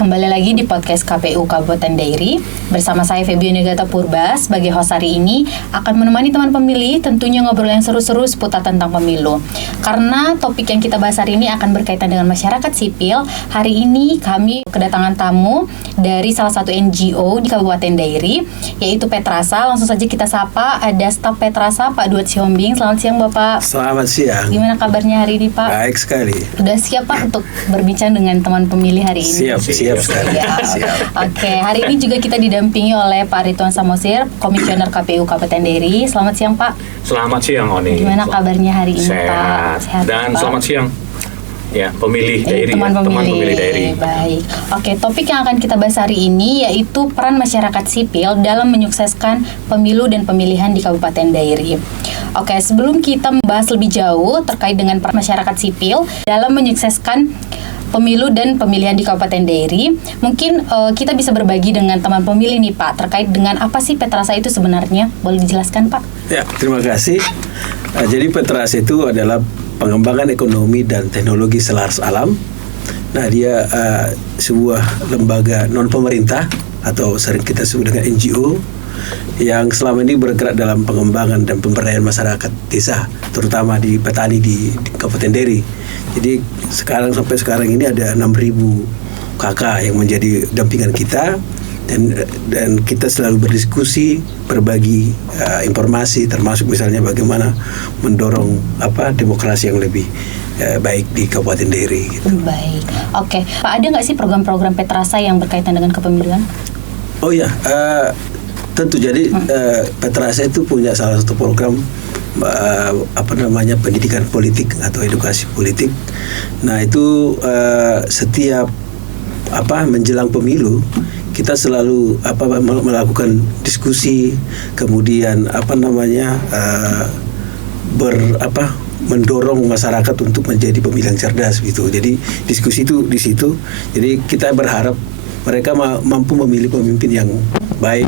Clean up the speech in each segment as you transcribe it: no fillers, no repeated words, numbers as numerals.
kembali lagi di podcast KPU Kabupaten Dairi. Bersama saya Febiani Gata Purba sebagai host hari ini akan menemani teman pemilih tentunya ngobrol yang seru-seru seputar tentang pemilu. Karena topik yang kita bahas hari ini akan berkaitan dengan masyarakat sipil. Hari ini kami kedatangan tamu dari salah satu NGO di Kabupaten Dairi, yaitu Petrasa. Langsung saja kita sapa, ada staf Petrasa Pak Duet Siombing. Selamat siang Bapak. Selamat siang. Gimana kabarnya hari ini Pak? Baik sekali. Sudah siap Pak untuk berbincang dengan teman pemilih hari ini? Siap sekali. Siap. Oke, hari ini juga kita didampingi oleh Pak Ridwan Samosir, Komisioner KPU Kabupaten Dairi. Selamat siang Pak. Selamat siang Oni. Gimana kabarnya hari ini Pak? Sehat Dan Pak? selamat siang ya pemilih Dairi, teman pemilih Dairi. Baik. Oke, topik yang akan kita bahas hari ini yaitu peran masyarakat sipil dalam menyukseskan pemilu dan pemilihan di Kabupaten Dairi. Oke, sebelum kita membahas lebih jauh terkait dengan peran masyarakat sipil dalam menyukseskan pemilu dan pemilihan di Kabupaten Dairi, mungkin kita bisa berbagi dengan teman pemilih nih Pak, terkait dengan apa sih Petrasa itu sebenarnya? Boleh dijelaskan Pak? Ya, terima kasih. Jadi Petrasa itu adalah pengembangan ekonomi dan teknologi selaras alam. Nah, dia sebuah lembaga non pemerintah atau sering kita sebut dengan NGO yang selama ini bergerak dalam pengembangan dan pemberdayaan masyarakat desa, terutama di petani di Kabupaten Dairi. Jadi sampai sekarang ini ada 6.000 kakak yang menjadi dampingan kita, dan kita selalu berdiskusi, berbagi informasi, termasuk misalnya bagaimana mendorong demokrasi yang lebih baik di Kabupaten Dairi. Gitu. Baik, oke. Pak, ada nggak sih program-program Petrasa yang berkaitan dengan kepemiluan? Oh ya, tentu. Jadi Petrasa itu punya salah satu program pendidikan politik atau edukasi politik. Nah itu setiap menjelang pemilu kita selalu melakukan diskusi, kemudian mendorong masyarakat untuk menjadi pemilih yang cerdas gitu. Jadi diskusi itu di situ. Jadi kita berharap mereka mampu memilih pemimpin yang baik,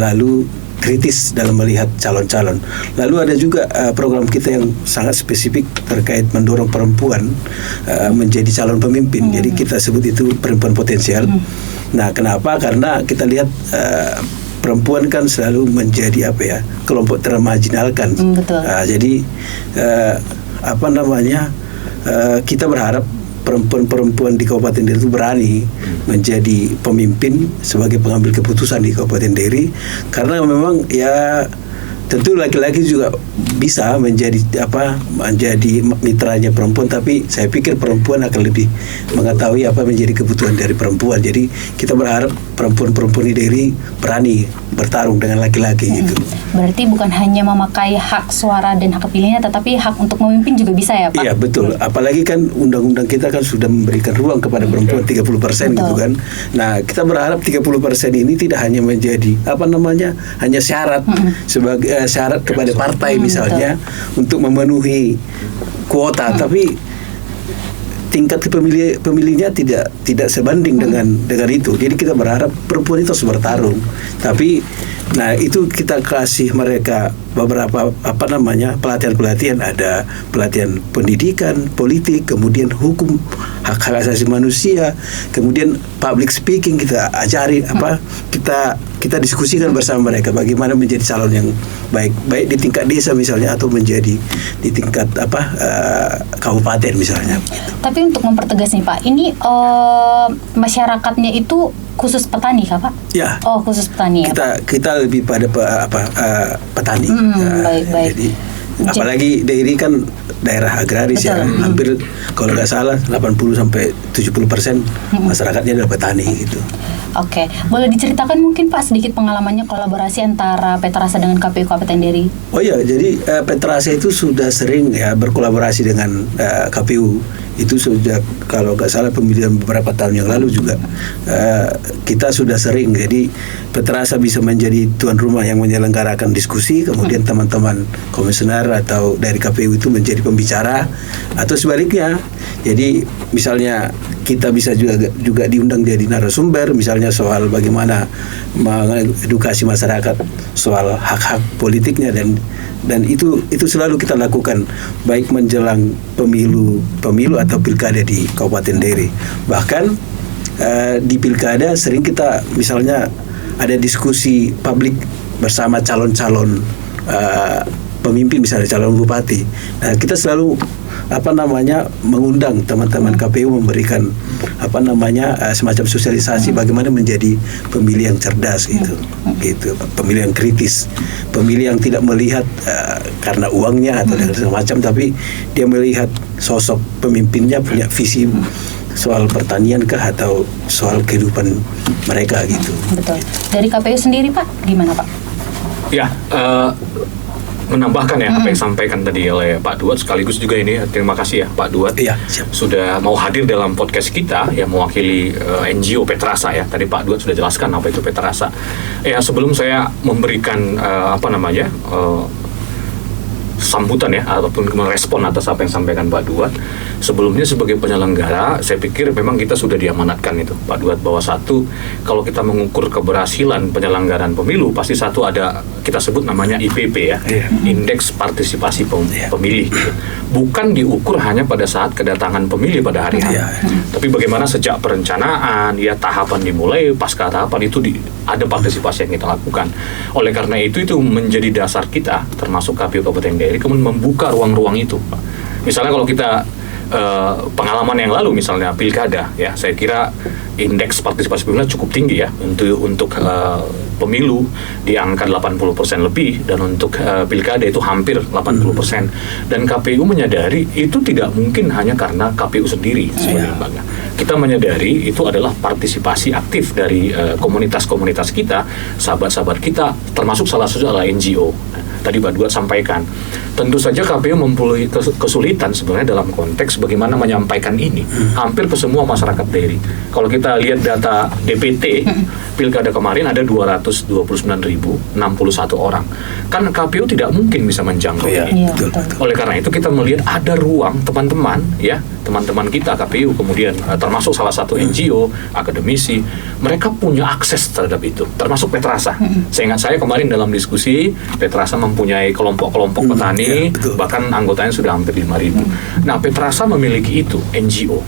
lalu kritis dalam melihat calon-calon. Lalu ada juga program kita yang sangat spesifik terkait mendorong perempuan menjadi calon pemimpin. Jadi kita sebut itu perempuan potensial. Nah, kenapa? Karena kita lihat perempuan kan selalu menjadi kelompok termarginalkan. Jadi kita berharap perempuan-perempuan di Kabupaten Dairi itu berani menjadi pemimpin sebagai pengambil keputusan di Kabupaten Dairi, karena memang ya tentu laki-laki juga bisa menjadi mitranya perempuan, tapi saya pikir perempuan akan lebih mengetahui apa menjadi kebutuhan dari perempuan. Jadi kita berharap perempuan-perempuan di Dairi berani bertarung dengan laki-laki gitu. Berarti bukan hanya memakai hak suara dan hak pilihnya, tetapi hak untuk memimpin juga bisa ya Pak? Iya betul, apalagi kan undang-undang kita kan sudah memberikan ruang kepada perempuan 30% gitu kan. Nah kita berharap 30% ini tidak hanya menjadi hanya syarat sebagai syarat kepada partai misalnya untuk memenuhi kuota, tapi tingkat pemilihnya tidak sebanding dengan itu. Jadi kita berharap perempuan itu harus bertarung. Tapi itu kita kasih mereka beberapa pelatihan-pelatihan, ada pelatihan pendidikan, politik, kemudian hukum, hak asasi manusia, kemudian public speaking kita ajari kita diskusikan bersama mereka bagaimana menjadi calon yang baik di tingkat desa misalnya, atau menjadi di tingkat kabupaten misalnya. Tapi untuk mempertegas nih Pak, ini masyarakatnya itu khusus petani kah Pak? Ya. Oh, khusus petani ya. Kita lebih pada petani. Baik. Jadi apalagi Dairi kan daerah agraris. Betul. Ya, hampir kalau nggak salah 80-70% masyarakatnya adalah petani gitu. Oke, boleh diceritakan mungkin Pak sedikit pengalamannya kolaborasi antara Petrasa dengan KPU Kabupaten Dairi? Oh ya, jadi Petrasa itu sudah sering berkolaborasi dengan KPU. Itu sudah kalau nggak salah pemilihan beberapa tahun yang lalu juga kita sudah sering. Jadi Petrasa bisa menjadi tuan rumah yang menyelenggarakan diskusi, kemudian teman-teman komisioner atau dari KPU itu menjadi pembicara, atau sebaliknya. Jadi misalnya kita bisa juga diundang jadi narasumber, misalnya soal bagaimana mengedukasi masyarakat soal hak-hak politiknya, dan itu selalu kita lakukan baik menjelang pemilu atau pilkada di Kabupaten Dairi. Bahkan di pilkada sering kita misalnya ada diskusi publik bersama calon-calon pemimpin, misalnya calon bupati. Nah, kita selalu mengundang teman-teman KPU memberikan semacam sosialisasi bagaimana menjadi pemilih yang cerdas gitu, pemilih yang kritis, pemilih yang tidak melihat karena uangnya atau segala macam, tapi dia melihat sosok pemimpinnya punya visi soal pertanian kah atau soal kehidupan mereka gitu. Betul. Dari KPU sendiri Pak, gimana Pak? Ya, menambahkan ya apa yang disampaikan tadi oleh Pak Duat, sekaligus juga ini terima kasih ya Pak Duat sudah mau hadir dalam podcast kita ya, mewakili NGO Petrasa ya. Tadi Pak Duat sudah jelaskan apa itu Petrasa. Ya, sebelum saya memberikan sambutan ya ataupun merespon atas apa yang disampaikan Pak Duat, sebelumnya sebagai penyelenggara saya pikir memang kita sudah diamanatkan itu Pak Duat, bahwa satu, kalau kita mengukur keberhasilan penyelenggaraan pemilu pasti satu ada kita sebut namanya IPP ya, Indeks Partisipasi Pemilih gitu. Bukan diukur hanya pada saat kedatangan pemilih pada hari H, tapi bagaimana sejak perencanaan ya, tahapan dimulai, pasca tahapan itu ada partisipasi yang kita lakukan. Oleh karena itu menjadi dasar kita termasuk KPU Kabupaten Dairi kemudian membuka ruang-ruang itu. Misalnya kalau kita pengalaman yang lalu misalnya pilkada ya, saya kira indeks partisipasi pemilu cukup tinggi ya untuk pemilu di angka 80% lebih, dan untuk pilkada itu hampir 80%. Dan KPU menyadari itu tidak mungkin hanya karena KPU sendiri sebagai lembaga. Kita menyadari itu adalah partisipasi aktif dari komunitas-komunitas kita, sahabat-sahabat kita, termasuk salah satu adalah NGO. Tadi Pak Duat sampaikan, tentu saja KPU mempunyai kesulitan sebenarnya dalam konteks bagaimana menyampaikan ini hampir ke semua masyarakat daerah. Kalau kita lihat data DPT pilkada kemarin ada 229.061 orang, kan KPU tidak mungkin bisa menjangkau ini. Oleh karena itu kita melihat ada ruang teman-teman kita KPU, kemudian termasuk salah satu NGO, akademisi, mereka punya akses terhadap itu, termasuk Petrasa. Seingat saya kemarin dalam diskusi, Petrasa mempunyai kelompok-kelompok petani, bahkan anggotanya sudah hampir 5.000. Nah, Petrasa memiliki itu, NGO.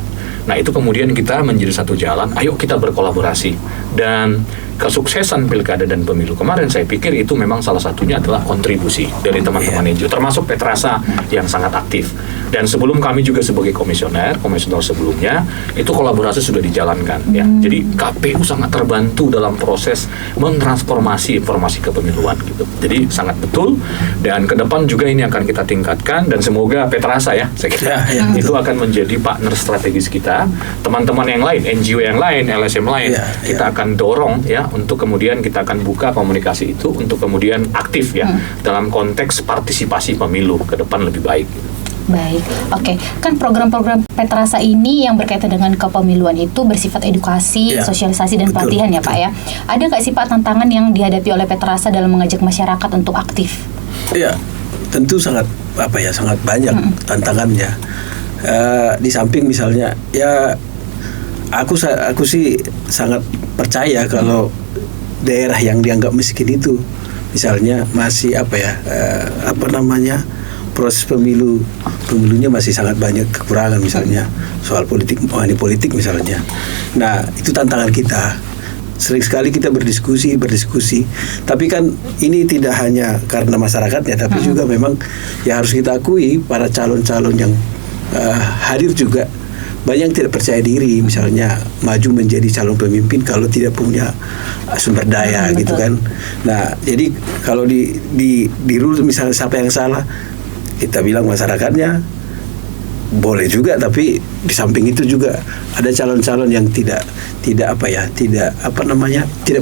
Nah, itu kemudian kita menjadi satu jalan, ayo kita berkolaborasi. Dan kesuksesan pilkada dan pemilu kemarin saya pikir itu memang salah satunya adalah kontribusi dari teman-teman NGO, termasuk Petrasa yang sangat aktif. Dan sebelum kami juga sebagai komisioner sebelumnya itu kolaborasi sudah dijalankan ya. Jadi KPU sangat terbantu dalam proses mentransformasi informasi kepemiluan gitu. Jadi sangat betul, dan ke depan juga ini akan kita tingkatkan, dan semoga Petrasa ya saya kira itu akan menjadi partner strategis kita. Teman-teman yang lain, NGO yang lain, LSM lain, kita akan dorong ya untuk kemudian kita akan buka komunikasi itu untuk kemudian aktif ya dalam konteks partisipasi pemilu ke depan lebih baik. Baik, oke. Kan program-program Petrasa ini yang berkaitan dengan kepemiluan itu bersifat edukasi, sosialisasi, dan pelatihan ya Pak ya. Ada nggak sih Pak tantangan yang dihadapi oleh Petrasa dalam mengajak masyarakat untuk aktif? Iya, tentu sangat banyak tantangannya. Di samping misalnya ya aku sih sangat percaya kalau daerah yang dianggap miskin itu misalnya masih proses pemilunya masih sangat banyak kekurangan, misalnya soal money politik misalnya. Nah, itu tantangan kita. Sering sekali kita berdiskusi, tapi kan ini tidak hanya karena masyarakatnya, tapi juga memang ya harus kita akui para calon-calon yang hadir juga banyak yang tidak percaya diri, misalnya maju menjadi calon pemimpin kalau tidak punya sumber daya gitu kan. Nah, jadi kalau di rule misalnya siapa yang salah, kita bilang masyarakatnya boleh juga, tapi di samping itu juga ada calon-calon yang tidak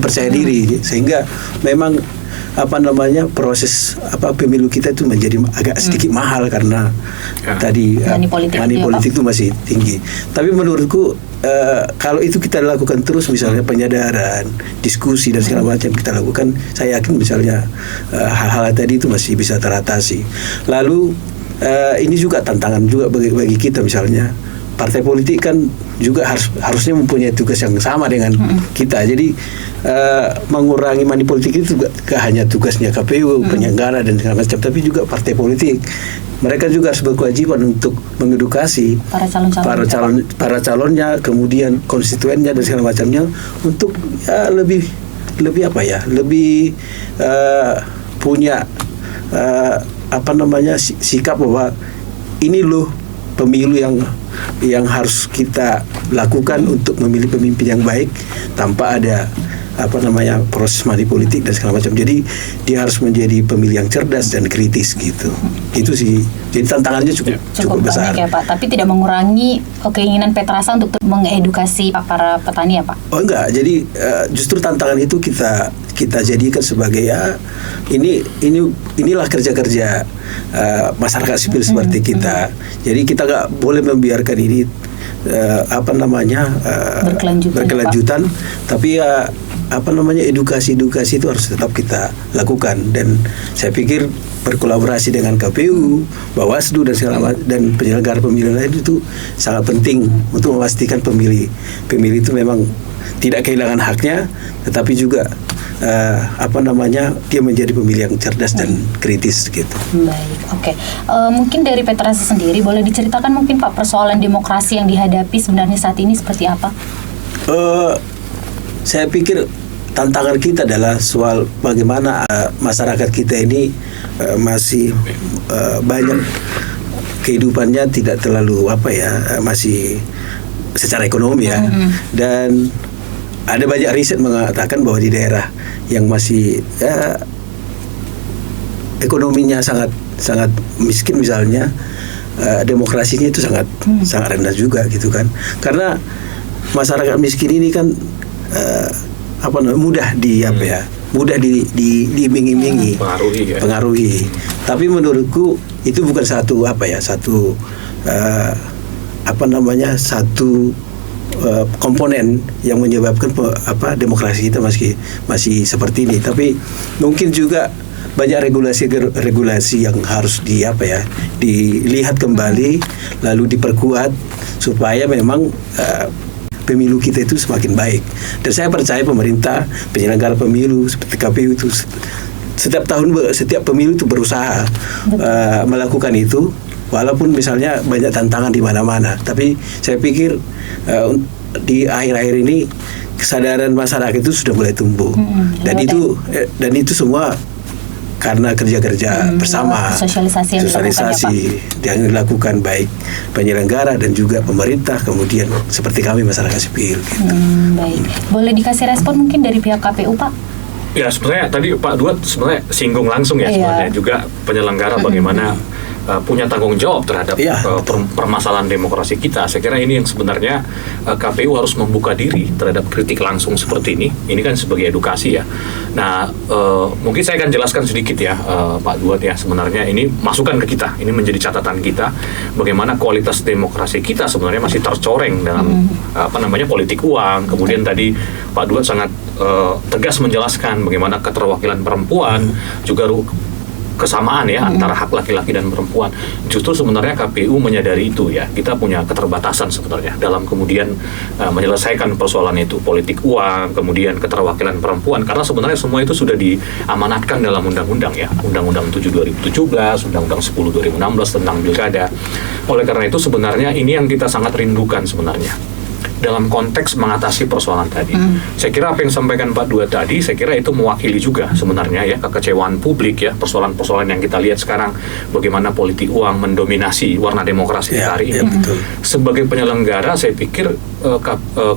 percaya diri, sehingga memang proses pemilu kita itu menjadi agak sedikit mahal karena tadi money politik itu masih tinggi. Tapi menurutku kalau itu kita lakukan terus, misalnya penyadaran, diskusi dan segala macam kita lakukan, saya yakin misalnya hal-hal tadi itu masih bisa teratasi. Lalu ini juga tantangan juga bagi kita, misalnya partai politik kan juga harusnya mempunyai tugas yang sama dengan kita. Jadi mengurangi money politik itu juga hanya tugasnya KPU, penyelenggara dan segala macam, tapi juga partai politik. Mereka juga harus berkewajiban untuk mengedukasi para calonnya, kemudian konstituennya dan segala macamnya untuk lebih punya sikap bahwa ini loh pemilu yang harus kita lakukan untuk memilih pemimpin yang baik tanpa ada proses money politik dan segala macam. Jadi dia harus menjadi pemilih yang cerdas dan kritis gitu. Itu sih. Jadi tantangannya cukup besar. Banyak ya Pak, tapi tidak mengurangi keinginan Petrasa untuk mengedukasi para petani ya Pak? Oh enggak. Jadi justru tantangan itu kita jadikan sebagai inilah kerja-kerja masyarakat sipil seperti kita. Jadi kita nggak boleh membiarkan ini berkelanjutan, tapi edukasi itu harus tetap kita lakukan. Dan saya pikir berkolaborasi dengan KPU, Bawaslu dan penyelenggara pemilu lain itu sangat penting untuk memastikan pemilih itu memang tidak kehilangan haknya, tetapi juga dia menjadi pemilih yang cerdas dan kritis gitu. Baik, oke. Mungkin dari Petrasa sendiri boleh diceritakan mungkin Pak persoalan demokrasi yang dihadapi sebenarnya saat ini seperti apa? Saya pikir tantangan kita adalah soal bagaimana masyarakat kita ini masih banyak kehidupannya tidak terlalu masih secara ekonomi ya. Dan ada banyak riset mengatakan bahwa di daerah yang masih ekonominya sangat miskin misalnya, demokrasinya itu sangat rendah juga gitu kan. Karena masyarakat miskin ini kan mudah diiming-imingi, pengaruhi. Tapi menurutku itu bukan satu komponen yang menyebabkan demokrasi kita masih seperti ini. Tapi mungkin juga banyak regulasi yang harus dilihat kembali lalu diperkuat supaya memang pemilu kita itu semakin baik. Dan saya percaya pemerintah, penyelenggara pemilu seperti KPU itu setiap pemilu itu berusaha melakukan itu, walaupun misalnya banyak tantangan di mana-mana. Tapi saya pikir di akhir-akhir ini kesadaran masyarakat itu sudah mulai tumbuh. Dan itu semua karena kerja-kerja bersama, sosialisasi yang dilakukan baik penyelenggara dan juga pemerintah, kemudian seperti kami masyarakat sipil gitu. Baik, boleh dikasih respon mungkin dari pihak KPU Pak? Ya sebenarnya tadi Pak Duat sebenarnya singgung langsung ya sebenarnya juga penyelenggara bagaimana punya tanggung jawab terhadap permasalahan demokrasi kita. Saya kira ini yang sebenarnya KPU harus membuka diri terhadap kritik langsung seperti ini. Ini kan sebagai edukasi ya. Nah, mungkin saya akan jelaskan sedikit ya Pak Duat ya. Sebenarnya ini masukan ke kita. Ini menjadi catatan kita bagaimana kualitas demokrasi kita sebenarnya masih tercoreng dalam politik uang. Kemudian tadi Pak Duat sangat tegas menjelaskan bagaimana keterwakilan perempuan juga kesamaan ya antara hak laki-laki dan perempuan. Justru sebenarnya KPU menyadari itu ya. Kita punya keterbatasan sebenarnya dalam kemudian menyelesaikan persoalan itu, politik uang, kemudian keterwakilan perempuan, karena sebenarnya semua itu sudah diamanatkan dalam undang-undang ya. Undang-undang 7 2017, Undang-undang 10 2016 tentang pilkada. Oleh karena itu sebenarnya ini yang kita sangat rindukan sebenarnya dalam konteks mengatasi persoalan tadi. Saya kira apa yang disampaikan Pak Duat tadi, saya kira itu mewakili juga sebenarnya ya kekecewaan publik ya, persoalan-persoalan yang kita lihat sekarang, bagaimana politik uang mendominasi warna demokrasi kita hari ini. Betul. Sebagai penyelenggara, saya pikir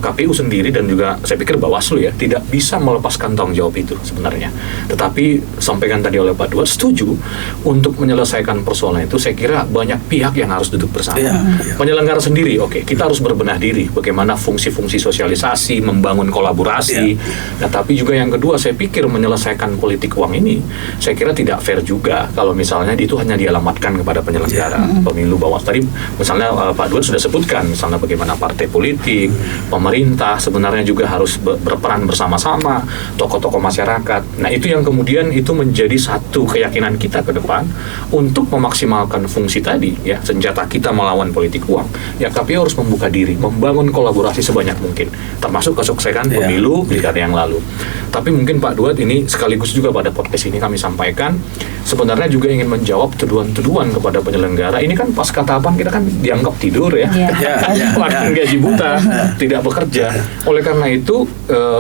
KPU sendiri dan juga saya pikir Bawaslu ya tidak bisa melepaskan tanggung jawab itu sebenarnya. Tetapi sampaikan tadi oleh Pak Duat, setuju untuk menyelesaikan persoalan itu. Saya kira banyak pihak yang harus duduk bersama. Penyelenggara sendiri, kita harus berbenah diri bagaimana bagaimana fungsi-fungsi sosialisasi, membangun kolaborasi. Nah, tapi juga yang kedua, saya pikir menyelesaikan politik uang ini, saya kira tidak fair juga kalau misalnya itu hanya dialamatkan kepada penyelenggara pemilu. Bahwa tadi misalnya Pak Duet sudah sebutkan, misalnya bagaimana partai politik, pemerintah sebenarnya juga harus berperan bersama-sama, tokoh-tokoh masyarakat. Nah, itu yang kemudian itu menjadi satu keyakinan kita ke depan untuk memaksimalkan fungsi tadi, ya, senjata kita melawan politik uang. Ya, KPU harus membuka diri, membangun kolaborasi sebanyak mungkin, termasuk kesuksesan pemilu pilkada yang lalu. Tapi mungkin Pak Duet ini sekaligus juga pada podcast ini kami sampaikan, sebenarnya juga ingin menjawab tuduhan-tuduhan kepada penyelenggara. Ini kan pasca tahapan kita kan dianggap tidur, ya, makin gaji buta, tidak bekerja. Oleh karena itu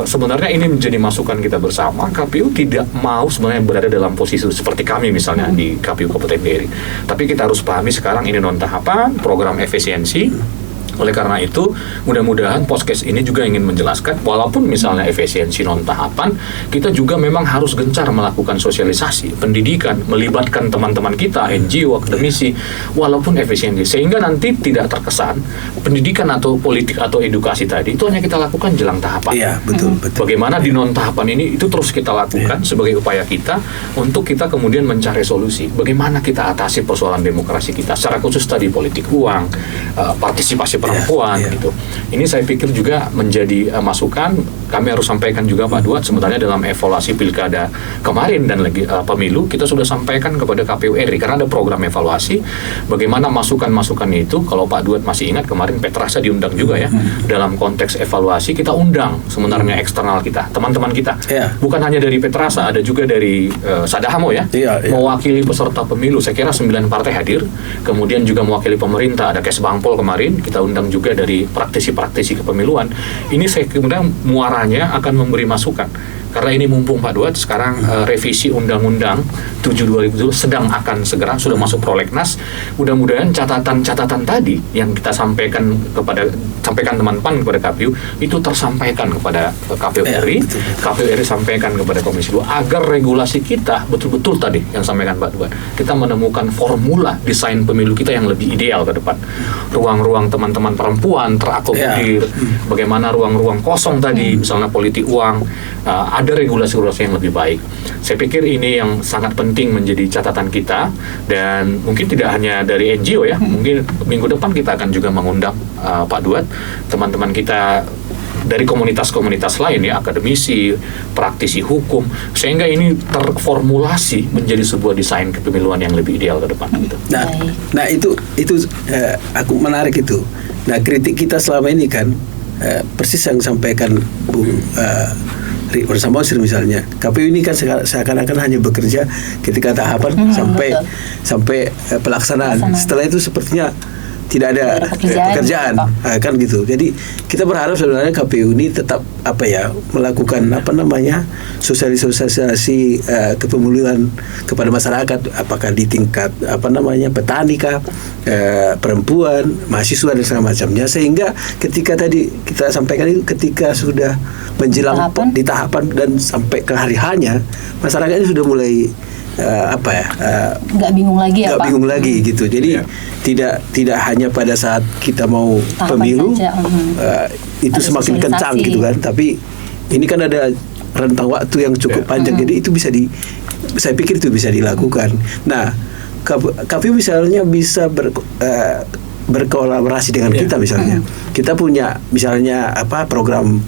sebenarnya ini menjadi masukan kita bersama. KPU tidak mau sebenarnya berada dalam posisi seperti kami misalnya di KPU Kabupaten Deiri. Tapi kita harus pahami sekarang ini non tahapan, program efisiensi. Oleh karena itu, mudah-mudahan podcast ini juga ingin menjelaskan, walaupun misalnya efisiensi non tahapan, kita juga memang harus gencar melakukan sosialisasi, pendidikan, melibatkan teman-teman kita, NGO, akademisi, walaupun efisiensi, sehingga nanti tidak terkesan pendidikan atau politik atau edukasi tadi itu hanya kita lakukan jelang tahapan. Iya, betul. Bagaimana di non tahapan ini itu terus kita lakukan sebagai upaya kita untuk kita kemudian mencari solusi. Bagaimana kita atasi persoalan demokrasi kita, secara khusus tadi politik uang, partisipasi perempuan gitu. Ini saya pikir juga menjadi masukan. Kami harus sampaikan juga Pak Duet, sebenarnya dalam evaluasi pilkada kemarin dan lagi pemilu kita sudah sampaikan kepada KPU RI karena ada program evaluasi. Bagaimana masukan-masukan itu, kalau Pak Duet masih ingat kemarin Petrasa diundang juga, ya, dalam konteks evaluasi kita undang sebenarnya eksternal kita, teman-teman kita, bukan hanya dari Petrasa, ada juga dari Sadahamo, ya, mewakili peserta pemilu. Saya kira 9 partai hadir, kemudian juga mewakili pemerintah, ada Kesbangpol kemarin, kita undang juga dari praktisi-praktisi kepemiluan. Ini saya kemudian muaranya akan memberi masukan. Karena ini mumpung Pak Duet sekarang revisi Undang-Undang 7/2007 sedang akan segera sudah masuk prolegnas. Mudah-mudahan catatan-catatan tadi yang kita sampaikan teman-teman kepada KPU itu tersampaikan kepada KPU RI, KPU RI sampaikan kepada Komisi 2 agar regulasi kita betul-betul tadi yang sampaikan Pak Duet. Kita menemukan formula desain pemilu kita yang lebih ideal ke depan. Ruang-ruang teman-teman perempuan terakomodir, bagaimana ruang-ruang kosong tadi, misalnya politik uang, ada regulasi-regulasi yang lebih baik. Saya pikir ini yang sangat penting menjadi catatan kita, dan mungkin tidak hanya dari NGO, ya, mungkin minggu depan kita akan juga mengundang Pak Duet, teman-teman kita dari komunitas-komunitas lain, ya, akademisi, praktisi hukum, sehingga ini terformulasi menjadi sebuah desain kepemiluan yang lebih ideal ke depan gitu. Nah itu aku menarik itu. Nah, kritik kita selama ini kan persis yang disampaikan Bung bersama Osir misalnya, KPU ini kan seakan-akan hanya bekerja ketika tahapan sampai pelaksanaan. Setelah itu sepertinya tidak ada pekerjaan, kan gitu. Jadi kita berharap sebenarnya KPU ini tetap melakukan sosialisasi kepemiluan kepada masyarakat, apakah di tingkat petani kah, perempuan, mahasiswa dan segala macamnya, sehingga ketika tadi kita sampaikan itu ketika sudah menjelang di tahapan dan sampai ke hari hanya, masyarakat ini sudah mulai nggak bingung lagi, ya, Pak? Bingung lagi gitu. Jadi tidak hanya pada saat kita mau tahapan pemilu itu ada semakin kencang gitu kan, tapi ini kan ada rentang waktu yang cukup panjang, jadi itu saya pikir itu bisa dilakukan. Nah, KPU misalnya bisa berkolaborasi dengan kita misalnya. Kita punya misalnya program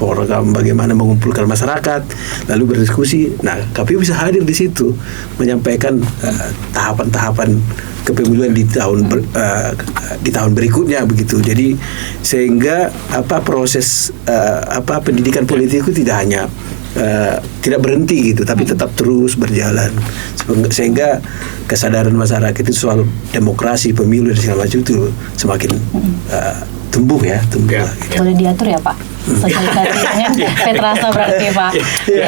bagaimana mengumpulkan masyarakat lalu berdiskusi. Nah, KPU bisa hadir di situ menyampaikan tahapan-tahapan kepemiluan di tahun berikutnya begitu. Jadi sehingga proses pendidikan politik itu tidak hanya tidak berhenti gitu, tapi tetap terus berjalan, sehingga kesadaran masyarakat itu soal demokrasi, pemilu dan segala macam itu semakin tumbuh. Gitu. Boleh diatur ya, Pak? sosialisasi dengan Petrasa berarti Pak.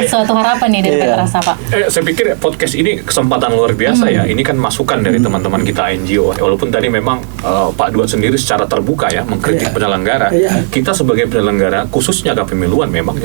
Suatu harapan nih dari Petrasa Pak. Saya pikir podcast ini kesempatan luar biasa ya. Ini kan masukan dari teman-teman kita NGO. Walaupun tadi memang Pak Duat sendiri secara terbuka ya mengkritik penyelenggara. Kita sebagai penyelenggara khususnya kepemiluan memang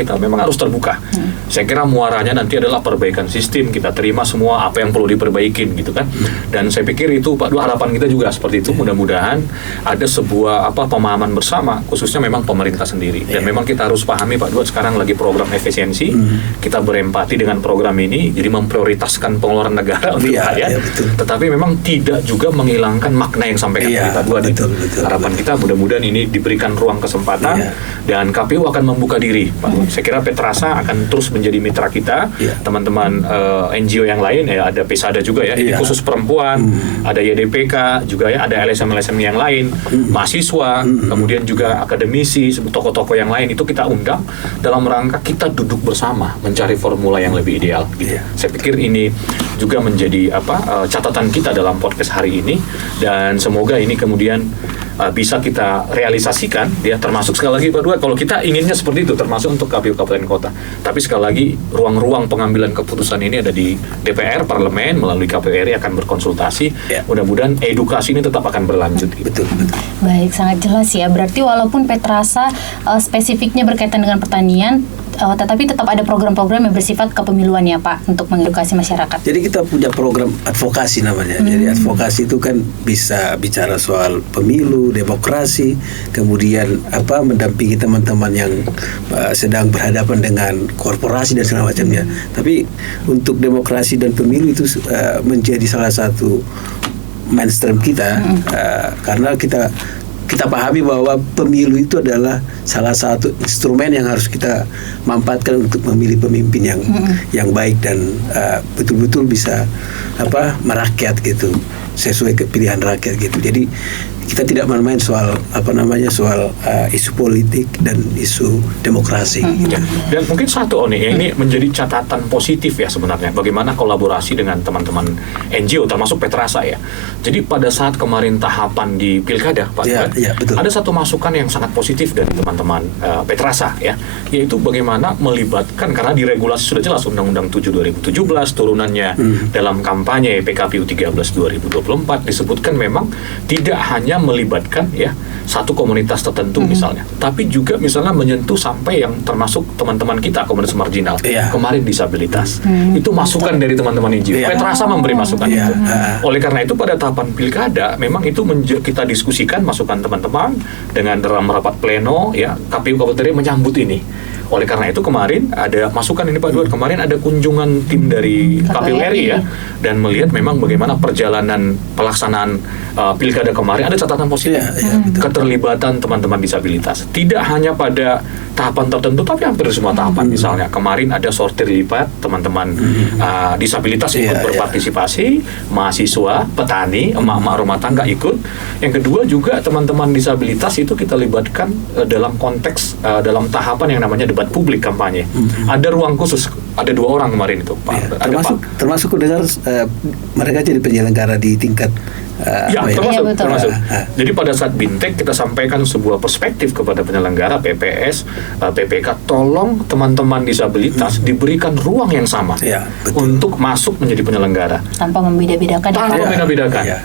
harus terbuka. Saya kira muaranya nanti adalah perbaikan sistem. Kita terima semua apa yang perlu diperbaikin gitu kan. Dan saya pikir itu Pak Duat, harapan kita juga seperti itu. Mudah-mudahan ada sebuah pemahaman bersama khususnya memang pemerintah sendiri. Dan memang kita harus pahami Pak Duat sekarang lagi program efisiensi. Kita berempati dengan program ini, jadi memprioritaskan pengeluaran negara untuk rakyat. Tetapi memang tidak juga menghilangkan makna yang sampaikan dari Pak Duat. Harapan kita mudah-mudahan ini diberikan ruang kesempatan dan KPU akan membuka diri Pak Duat. Saya kira Petrasa akan terus menjadi mitra kita. Teman-teman NGO yang lain ya, ada Pesada juga ya, ini khusus perempuan, ada YDPK juga ya, ada LSM-LSM yang lain, mahasiswa, kemudian juga akademisi, tokoh-tokoh yang lain itu kita undang dalam rangka kita duduk bersama mencari formula yang lebih ideal. Gitu. Saya pikir ini juga menjadi catatan kita dalam podcast hari ini dan semoga ini kemudian bisa kita realisasikan ya, termasuk sekali lagi Pak Duat kalau kita inginnya seperti itu termasuk untuk KPU Kabupaten Kota. Tapi sekali lagi ruang-ruang pengambilan keputusan ini ada di DPR, Parlemen melalui KPU RI akan berkonsultasi. Mudah-mudahan edukasi ini tetap akan berlanjut. Gitu. Betul. Baik, sangat jelas ya. Berarti walaupun Petrasa spesifiknya berkaitan dengan pertanian, tetapi tetap ada program-program yang bersifat kepemiluan ya Pak untuk mengedukasi masyarakat. Jadi kita punya program advokasi namanya. Jadi advokasi itu kan bisa bicara soal pemilu, demokrasi, kemudian mendampingi teman-teman yang sedang berhadapan dengan korporasi dan segala macamnya. Tapi untuk demokrasi dan pemilu itu menjadi salah satu mainstream kita karena kita pahami bahwa pemilu itu adalah salah satu instrumen yang harus kita manfaatkan untuk memilih pemimpin yang baik dan betul-betul bisa merakyat gitu, sesuai kepilihan rakyat gitu. Jadi kita tidak main-main soal isu politik dan isu demokrasi. Dan mungkin satu ini menjadi catatan positif ya sebenarnya bagaimana kolaborasi dengan teman-teman NGO termasuk Petrasa ya. Jadi pada saat kemarin tahapan di Pilkada Pak ada satu masukan yang sangat positif dari teman-teman Petrasa ya, yaitu bagaimana melibatkan karena di regulasi sudah jelas Undang-Undang 7 2017 turunannya dalam kampanye PKPU 13 2024 disebutkan memang tidak hanya melibatkan ya satu komunitas tertentu misalnya, tapi juga misalnya menyentuh sampai yang termasuk teman-teman kita komunitas marginal kemarin disabilitas. Itu masukan dari teman-teman NGO. Petrasa memberi masukan itu. Oleh karena itu pada tahapan pilkada memang itu kita diskusikan masukan teman-teman dengan dalam rapat pleno ya, KPU Kabupaten menyambut ini. Oleh karena itu kemarin ada masukan ini Pak Duat, kemarin ada kunjungan tim dari KPU RI ya, dan melihat memang bagaimana perjalanan pelaksanaan pilkada kemarin ada catatan positif. Keterlibatan teman-teman disabilitas. Tidak hanya pada tahapan tertentu, tapi hampir semua tahapan. Misalnya kemarin ada sortir lipat teman-teman disabilitas ikut berpartisipasi, mahasiswa, petani, emak-emak rumah tangga ikut. Yang kedua juga teman-teman disabilitas itu kita libatkan dalam konteks dalam tahapan yang namanya debat publik kampanye. Ada ruang khusus, ada 2 orang kemarin itu Pak. Termasuk dengar mereka jadi penyelenggara di tingkat termasuk. Jadi pada saat Bintek kita sampaikan sebuah perspektif kepada penyelenggara PPS, PPK, tolong teman-teman disabilitas diberikan ruang yang sama untuk masuk menjadi penyelenggara tanpa membeda-bedakan.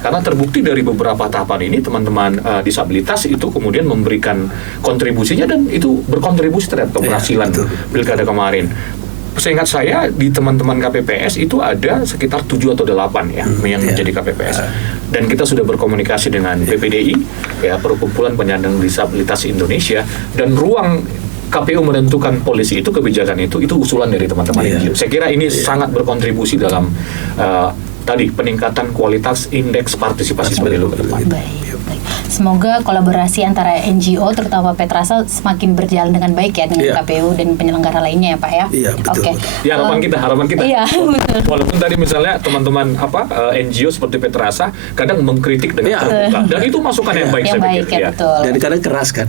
Karena terbukti dari beberapa tahapan ini teman-teman disabilitas itu kemudian memberikan kontribusinya dan itu berkontribusi terhadap keberhasilan pilkada kemarin. Seingat saya di teman-teman KPPS itu ada sekitar 7 atau 8 ya yang menjadi KPPS. Dan kita sudah berkomunikasi dengan PPDI ya, Perkumpulan Penyandang Disabilitas Indonesia, dan ruang KPU menentukan polisi itu, kebijakan itu usulan dari teman-teman NGO. Saya kira ini sangat berkontribusi dalam tadi peningkatan kualitas indeks partisipasi pemilu ke depan. Baik. Semoga kolaborasi antara NGO terutama Petrasa semakin berjalan dengan baik ya dengan KPU dan penyelenggara lainnya ya Pak ya. Iya betul. Oke. Ya harapan kita. Iya betul. Walaupun tadi misalnya teman-teman NGO seperti Petrasa kadang mengkritik dengan terbuka dan itu masukan yang baik saya pikir. Ya, betul. Jadi kadang keras kan.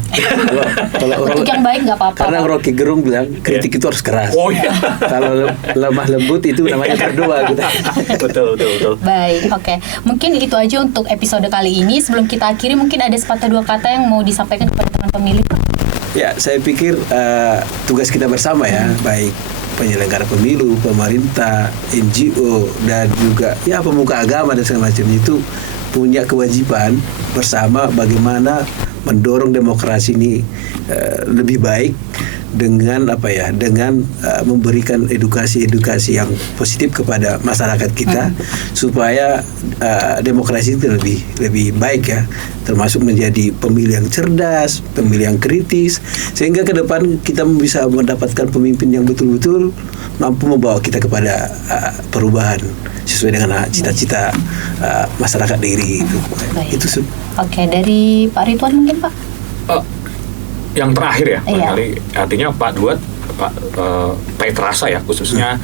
Kalau untuk yang baik nggak apa-apa. Karena Rocky Gerung bilang kritik itu harus keras. Oh iya. Kalau lemah lembut itu namanya berdoa gitu. Betul. Baik, oke. Mungkin itu aja untuk episode kali ini. Sebelum kita akhiri, mungkin ada sepatah 2 kata yang mau disampaikan kepada teman pemilih. Ya, saya pikir tugas kita bersama ya, baik penyelenggara pemilu, pemerintah, NGO, dan juga ya pemuka agama dan segala macam itu punya kewajiban bersama bagaimana mendorong demokrasi ini lebih baik dengan dengan memberikan edukasi yang positif kepada masyarakat kita supaya demokrasi itu lebih baik ya, termasuk menjadi pemilih yang cerdas, pemilih yang kritis, sehingga ke depan kita bisa mendapatkan pemimpin yang betul-betul mampu membawa kita kepada perubahan sesuai dengan cita-cita masyarakat Dairi itu. Itu Oke, dari Pak Ridwan mungkin Pak. Yang terakhir ya, Iya. artinya Pak Duat, Pak Petrasa ya, khususnya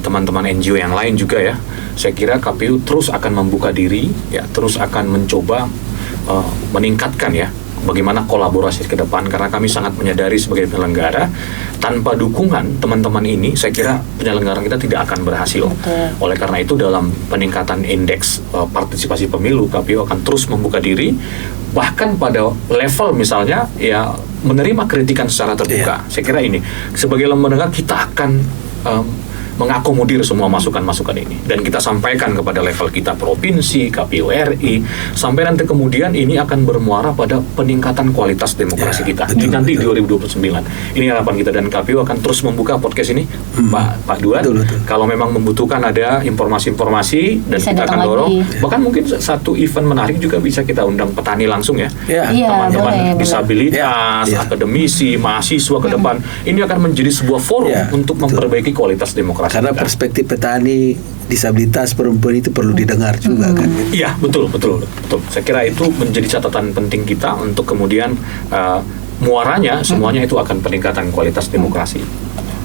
teman-teman NGO yang lain juga ya. Saya kira KPU terus akan membuka diri, ya, terus akan mencoba meningkatkan ya bagaimana kolaborasi ke depan, karena kami sangat menyadari sebagai penyelenggara tanpa dukungan teman-teman ini saya kira penyelenggaraan kita tidak akan berhasil. Betul. Oleh karena itu dalam peningkatan indeks partisipasi pemilu, KPU akan terus membuka diri, bahkan pada level misalnya ya menerima kritikan secara terbuka. Saya kira ini sebagai lembaga kita akan mengakomodir semua masukan-masukan ini dan kita sampaikan kepada level kita provinsi, KPU RI, sampai nanti kemudian ini akan bermuara pada peningkatan kualitas demokrasi kita nanti 2029. Ini harapan kita dan KPU akan terus membuka podcast ini, Pak Duan. Kalau memang membutuhkan ada informasi-informasi dan bisa kita akan dorong. lagi. Bahkan mungkin satu event menarik juga bisa kita undang petani langsung ya. Teman-teman boleh. disabilitas, akademisi, mahasiswa ke depan. Ini akan menjadi sebuah forum untuk memperbaiki kualitas demokrasi. Karena kita. perspektif petani, disabilitas, perempuan itu perlu didengar juga kan. Iya, betul. Saya kira itu menjadi catatan penting kita untuk kemudian muaranya semuanya itu akan peningkatan kualitas demokrasi.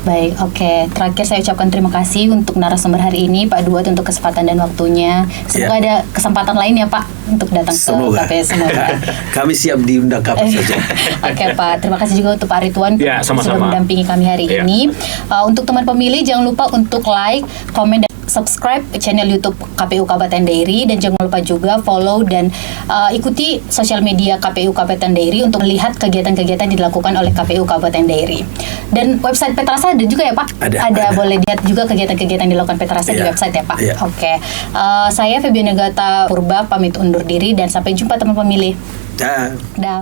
Baik, oke. Terakhir saya ucapkan terima kasih untuk narasumber hari ini, Pak Duat, untuk kesempatan dan waktunya. Semoga ada kesempatan lain ya, Pak, untuk datang ke KPU. Semoga. Kami siap diundang kapan saja. Oke, Pak. Terima kasih juga untuk Pak Ridwan sudah sama-sama mendampingi kami hari ini. Untuk teman pemilih, jangan lupa untuk like, komen, dan subscribe channel YouTube KPU Kabupaten Dairi, dan jangan lupa juga follow dan ikuti sosial media KPU Kabupaten Dairi untuk melihat kegiatan-kegiatan yang dilakukan oleh KPU Kabupaten Dairi. Dan website Petrasa ada juga ya, Pak? Ada. Boleh lihat juga kegiatan-kegiatan yang dilakukan Petrasa di website ya, Pak? Oke. Saya Febiana Gata Purba pamit undur diri dan sampai jumpa teman pemilih. Dah. Dah.